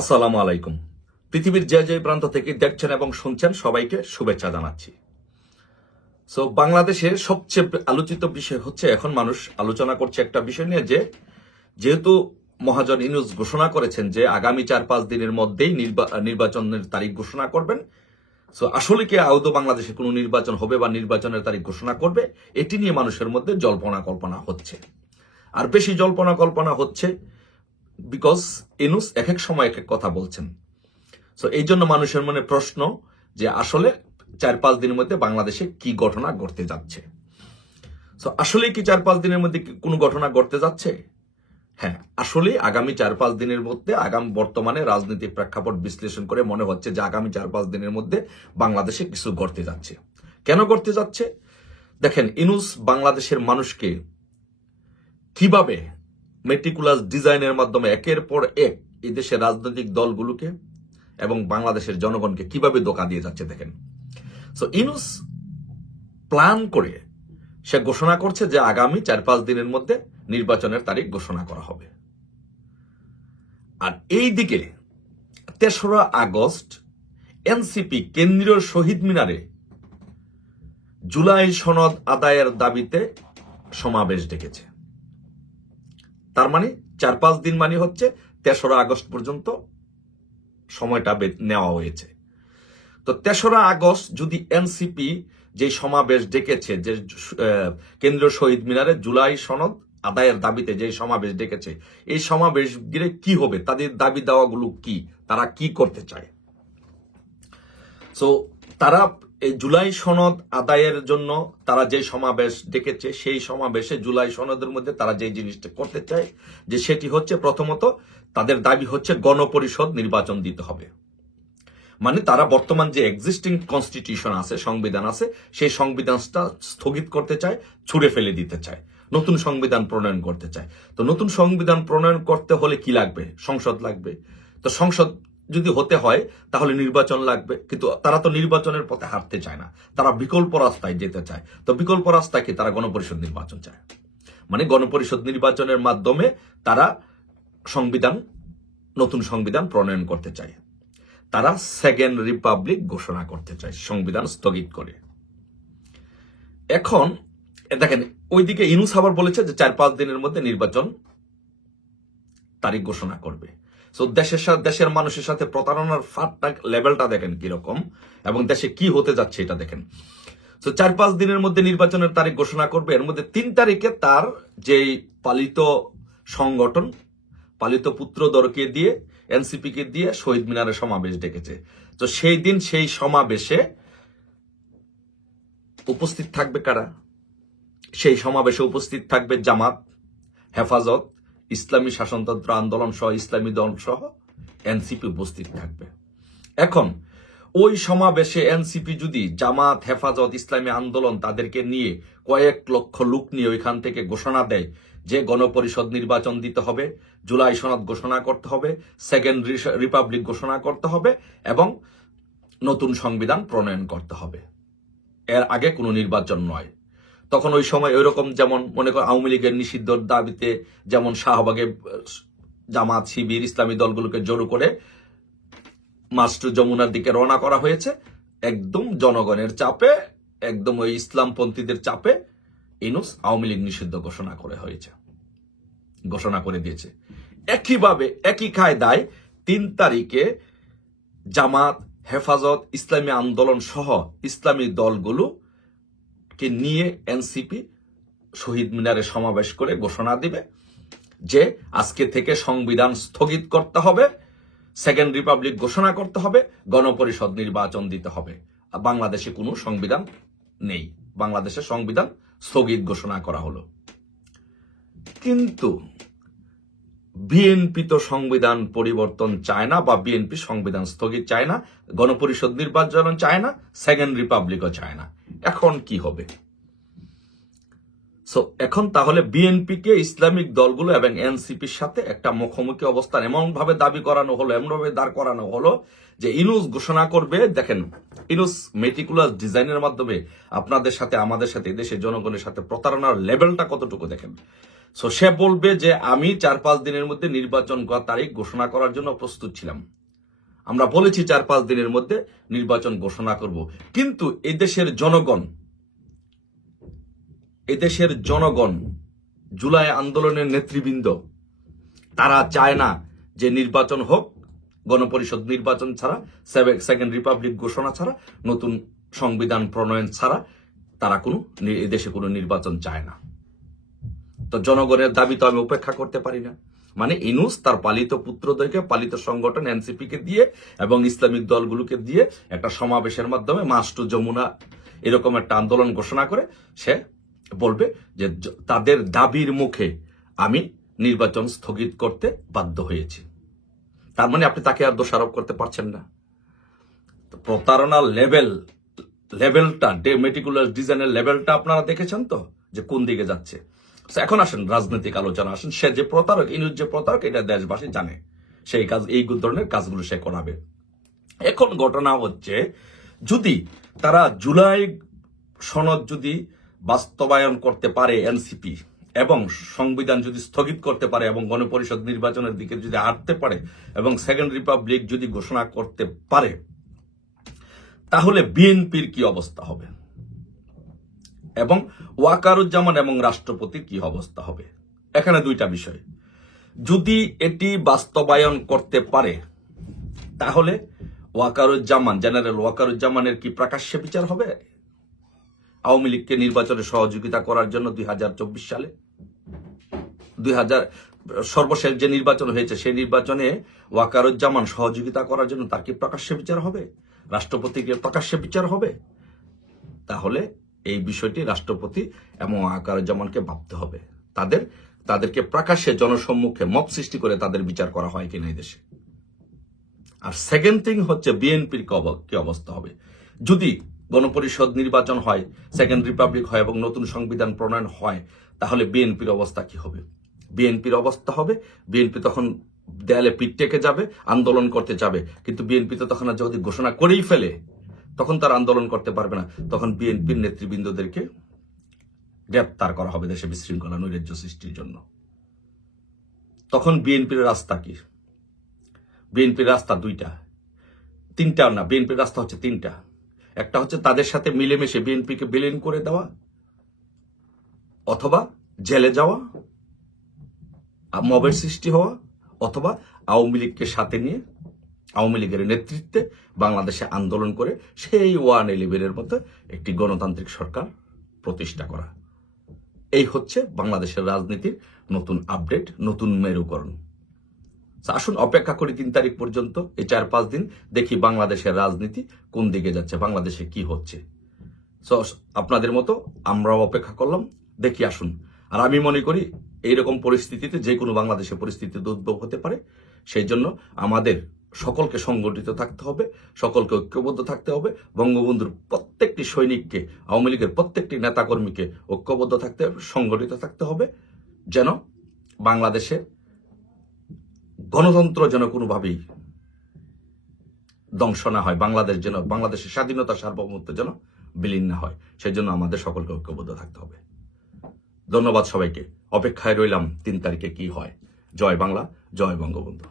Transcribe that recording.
আসসালামু আলাইকুম। পৃথিবীর যে যে প্রান্ত থেকে দেখছেন এবং শুনছেন সবাইকে শুভেচ্ছা জানাচ্ছি। বাংলাদেশের সবচেয়ে আলোচিত বিষয় হচ্ছে, এখন মানুষ আলোচনা করছে একটা বিষয় নিয়ে, যেহেতু মহাজন ইউনূস ঘোষণা করেছেন যে আগামী 4-5 দিনের মধ্যেই নির্বাচনের তারিখ ঘোষণা করবেন। আসলে কি আদৌ বাংলাদেশে কোনো নির্বাচন হবে বা নির্বাচনের তারিখ ঘোষণা করবে, এটি নিয়ে মানুষের মধ্যে জল্পনা কল্পনা হচ্ছে। আর বেশি জল্পনা কল্পনা হচ্ছে বিকজ ইউনূস এক এক সময় এক এক কথা বলছেন। এই জন্য মানুষের মনে প্রশ্ন যে আসলে 4-5 দিনের মধ্যে বাংলাদেশে কি ঘটনা ঘটতে যাচ্ছে। আসলে কি 4-5 দিনের মধ্যে কোনো ঘটনা ঘটতে যাচ্ছে? হ্যাঁ, আসলে আগামী 4-5 দিনের মধ্যে বর্তমানে রাজনৈতিক প্রেক্ষাপট বিশ্লেষণ করে মনে হচ্ছে যে আগামী 4-5 দিনের মধ্যে বাংলাদেশে কিছু ঘটতে যাচ্ছে। কেন ঘটতে যাচ্ছে? দেখেন, ইউনূস বাংলাদেশের মানুষকে কিভাবে মেটিকুলাস ডিজাইনের মাধ্যমে একের পর এক এই দেশের রাজনৈতিক দলগুলোকে এবং বাংলাদেশের জনগণকে কিভাবে ধোঁকা দিয়ে যাচ্ছে দেখেন। ইউনূস প্ল্যান করে সে ঘোষণা করছে যে আগামী 4-5 দিনের মধ্যে নির্বাচনের তারিখ ঘোষণা করা হবে। আর এই দিকে 3রা আগস্ট এনসিপি কেন্দ্রীয় শহীদ মিনারে জুলাই সনদ আদায়ের দাবিতে সমাবেশ ডেকেছে। তার মানে 4-5 দিন মানে হচ্ছে 3রা আগস্ট পর্যন্ত সময়টা নেওয়া হয়েছে। তো 3রা আগস্ট যদি এনসিপি যে সমাবেশ ডেকেছে, যে কেন্দ্রীয় শহীদ মিনারে জুলাই সনদ আদায়ের দাবিতে যে সমাবেশ ডেকেছে, এই সমাবেশ গিয়ে কি হবে, তাদের দাবি দাওয়াগুলো কি, তারা কি করতে চায়। তারা এই জুলাই সনদ আদায়ের জন্য তারা যে সমাবেশ ডেকেছে, সেই সমাবেশে জুলাই সনদের মধ্যে তারা যে জিনিসটা করতে চায়, যে সেটি হচ্ছে প্রথমত তাদের দাবি হচ্ছে গণপরিষদ নির্বাচন দিতে হবে। মানে তারা বর্তমান যে এক্সিস্টিং কনস্টিটিউশন আছে, সংবিধান আছে, সেই সংবিধানটা স্থগিত করতে চায়, ছুঁড়ে ফেলে দিতে চায়, নতুন সংবিধান প্রণয়ন করতে চায়। তো নতুন সংবিধান প্রণয়ন করতে হলে কি লাগবে? সংসদ লাগবে। তো সংসদ যদি হতে হয় তাহলে নির্বাচন লাগবে, কিন্তু তারা তো নির্বাচনের পথে হাঁটতে চায় না, তারা বিকল্প রাস্তায় যেতে চায়। তো বিকল্প রাস্তায় কি? তারা গণপরিষদ নির্বাচন চায়। মানে গণপরিষদ নির্বাচনের মাধ্যমে তারা নতুন সংবিধান প্রণয়ন করতে চায়। তারা সেকেন্ড রিপাবলিক ঘোষণা করতে চায় সংবিধান স্থগিত করে। এখন দেখেন, ওইদিকে ইউনূস আবার বলেছে যে 4-5 দিনের মধ্যে নির্বাচন তারিখ ঘোষণা করবে। দেশের মানুষের সাথে প্রতারণার ফাঁদটা লেভেলটা দেখেন কিরকম, এবং দেশে কি হতে যাচ্ছে এটা দেখেন। 4-5 দিনের মধ্যে নির্বাচনের তারিখ ঘোষণা করবে। এর মধ্যে 3 তারিখে তার যেই পালিত সংগঠন, পালিত পুত্রধরকে দিয়ে, এনসিপি কে দিয়ে শহীদ মিনারে সমাবেশ ডেকেছে। তো সেই দিন সেই সমাবেশে উপস্থিত থাকবে কারা? সেই সমাবেশে উপস্থিত থাকবে জামাত, হেফাজত, ইসলামী শাসনতন্ত্র আন্দোলন সহ ইসলামী দল সহ এনসিপি উপস্থিত থাকবে। এখন ওই সমাবেশে এনসিপি যদি জামাত, হেফাজত, ইসলামী আন্দোলন তাদেরকে নিয়ে কয়েক লক্ষ লোক নিয়ে ওইখান থেকে ঘোষণা দেয় যে গণপরিষদ নির্বাচন দিতে হবে, জুলাই সনদ ঘোষণা করতে হবে, সেকেন্ড রিপাবলিক ঘোষণা করতে হবে এবং নতুন সংবিধান প্রণয়ন করতে হবে, এর আগে কোনো নির্বাচন নয়, তখন ওই সময় ওইরকম যেমন মনে কর আওয়ামী লীগের নিষিদ্ধর দাবিতে যেমন শাহবাগে জামাত, শিবির, ইসলামী দলগুলোকে জড়ো করে মাস্টার যমুনার দিকে রওনা করা হয়েছে, একদম জনগণের চাপে, একদম ওই ইসলামপন্থীদের চাপে ইউনূস আওয়ামী লীগ নিষিদ্ধ ঘোষণা করে দিয়েছে। একইভাবে একই কায়দায় 3 তারিখে জামাত, হেফাজত, ইসলামী আন্দোলন সহ ইসলামী দলগুলোকে নিয়ে এনসিপি শহীদ মিনারে সমাবেশ করে ঘোষণা দিবে যে আজকে থেকে সংবিধান স্থগিত করতে হবে, সেকেন্ড রিপাবলিক ঘোষণা করতে হবে, গণপরিষদ নির্বাচন দিতে হবে। বাংলাদেশে কোনো সংবিধান নেই, বাংলাদেশের সংবিধান স্থগিত ঘোষণা করা হলো। কিন্তু বিএনপি তো সংবিধান পরিবর্তন চায় না, বা বিএনপি সংবিধান স্থগিত চায় না, গণপরিষদ নির্বাচন চায় না, সেকেন্ড রিপাবলিকও চায় না। এখন কি হবে? এখন তাহলে বিএনপি কে ইসলামিক দলগুলো এবং এনসিপির সাথে একটা মুখোমুখি অবস্থান এমন ভাবে দাবি করানো হলো, এমন ভাবে দাঁড় করানো হলো যে ইউনূস ঘোষণা করবে। দেখেন, ইউনূস মেটিকুলাস ডিজাইনের মাধ্যমে আপনাদের সাথে, আমাদের সাথে, দেশের জনগণের সাথে প্রতারণার লেভেলটা কতটুকু দেখেন। সো সে বলবে যে আমি 4-5 দিনের মধ্যে নির্বাচন তারিখ ঘোষণা করার জন্য প্রস্তুত ছিলাম, আমরা বলেছি 4-5 দিনের মধ্যে নির্বাচন ঘোষণা করব, কিন্তু এদেশের জনগণ জুলাই আন্দোলনের নেতৃবৃন্দ তারা চায় না যে নির্বাচন হোক, গণপরিষদ নির্বাচন ছাড়া, সেকেন্ড রিপাবলিক ঘোষণা ছাড়া, নতুন সংবিধান প্রণয়ন ছাড়া তারা এদেশে কোনো নির্বাচন চায় না। তো জনগণের দাবি তো আমি উপেক্ষা করতে পারি না। মানে ইনুস তার পালিত পুত্রদেরকে, পালিত সংগঠন এনসিপি কে দিয়ে এবং ইসলামিক দলগুলোকে দিয়ে একটা সমাবেশের মাধ্যমে মাস টু যমুনা এরকম একটা আন্দোলন ঘোষণা করে সে বলবে যে তাদের দাবির মুখে আমি নির্বাচন স্থগিত করতে বাধ্য হয়েছি। তার মানে আপনি তাকে আর দোষারোপ করতে পারছেন না। প্রতারণার লেভেলটা, মেটিকুলাস ডিজাইনের লেভেলটা আপনারা দেখেছেন তো যে কোন দিকে যাচ্ছে। এখন আসেন রাজনৈতিক আলোচনা আসেন। সে যে প্রতারক, ইনুস যে প্রতারক, এটা দেশবাসী জানে। সেই কাজ, এই ধরনের কাজগুলো সে করাবে। এখন ঘটনা হচ্ছে, যদি তারা জুলাই সনদ যদি বাস্তবায়ন করতে পারে এনসিপি, এবং সংবিধান যদি স্থগিত করতে পারে এবং গণপরিষদ নির্বাচনের দিকে যদি হাঁটতে পারে এবং সেকেন্ড রিপাবলিক যদি ঘোষণা করতে পারে, তাহলে বিএনপির কি অবস্থা হবে এবং ওয়াকারুজ্জামান এবং রাষ্ট্রপতির কি অবস্থা হবে। এখানে দুইটা বিষয়। যদি এটি বাস্তবায়ন করতে পারে তাহলে ওয়াকারুজ্জামান, জেনারেল ওয়াকারুজ্জামানের কি প্রকাশ্যে বিচার হবে আওয়ামী লীগকে নির্বাচনে সহযোগিতা করার জন্য 2024 সালে? সর্বশেষ যে নির্বাচন হয়েছে সেই নির্বাচনে ওয়াকারুজ্জামান সহযোগিতা করার জন্য তার কি প্রকাশ্যে বিচার হবে? রাষ্ট্রপতিকে প্রকাশ্যে বিচার হবে? তাহলে এই বিষয়টি রাষ্ট্রপতি এবং ওয়াকারুজ্জামানকে ভাবতে হবে। তাদেরকে প্রকাশ্যে জনসম্মুখে মব সৃষ্টি করে তাদের বিচার করা হয় কিনা এই দেশে। আর সেকেন্ড থিং হচ্ছে বিএনপির কি অবস্থা হবে যদি গণপরিষদ নির্বাচন হয়, সেকেন্ড রিপাবলিক হয় এবং নতুন সংবিধান প্রণয়ন হয়, তাহলে বিএনপির অবস্থা কি হবে? বিএনপির অবস্থা হবে, বিএনপি তখন দেয়ালে পিঠ টেকে যাবে, আন্দোলন করতে যাবে। কিন্তু বিএনপি তো তখন যদি ঘোষণা করেই ফেলে, তখন তার আন্দোলন করতে পারবে না। তখন বিএনপির নেতৃবৃন্দদেরকে গ্রেপ্তার করা হবে দেশে বিশৃঙ্খলা নৈরাজ্য সৃষ্টির জন্য। তখন বিএনপির রাস্তা কি? বিএনপির রাস্তা তিনটা না, বিএনপির রাস্তা হচ্ছে তিনটা। একটা হচ্ছে তাদের সাথে মিলেমিশে বিএনপিকে বিলীন করে দেওয়া, অথবা জেলে যাওয়া, মবের সৃষ্টি হওয়া, অথবা আওয়ামী লীগকে সাথে নিয়ে আওয়ামী লীগের নেতৃত্বে বাংলাদেশে আন্দোলন করে সেই 111-এর মতো একটি গণতান্ত্রিক সরকার প্রতিষ্ঠা করা। এই হচ্ছে বাংলাদেশের রাজনীতির নতুন আপডেট, নতুন মেরুকরণ। আসুন অপেক্ষা করি 3 তারিখ পর্যন্ত, এই 4-5 দিন দেখি বাংলাদেশের রাজনীতি কোন দিকে যাচ্ছে, বাংলাদেশে কি হচ্ছে। আপনাদের মতো আমরাও অপেক্ষা করলাম, দেখি আসুন। আর আমি মনে করি এইরকম পরিস্থিতিতে যে কোনো বাংলাদেশে পরিস্থিতিতে উদ্ভব হতে পারে। সেই জন্য আমাদের সকলকে সংগঠিত থাকতে হবে, সকলকে ঐক্যবদ্ধ থাকতে হবে। বঙ্গবন্ধুর প্রত্যেকটি সৈনিককে, আওয়ামী লীগের প্রত্যেকটি নেতাকর্মীকে ঐক্যবদ্ধ থাকতে হবে, সংগঠিত থাকতে হবে, যেন বাংলাদেশে গণতন্ত্র যেন কোনোভাবেই ধ্বংস না হয়, বাংলাদেশের স্বাধীনতা সার্বভৌমত্ব যেন বিলীন না হয়। সেই জন্য আমাদের সকলকে ঐক্যবদ্ধ থাকতে হবে। ধন্যবাদ সবাইকে। অপেক্ষায় রইলাম 3 তারিখে কি হয়। জয় বাংলা, জয় বঙ্গবন্ধু।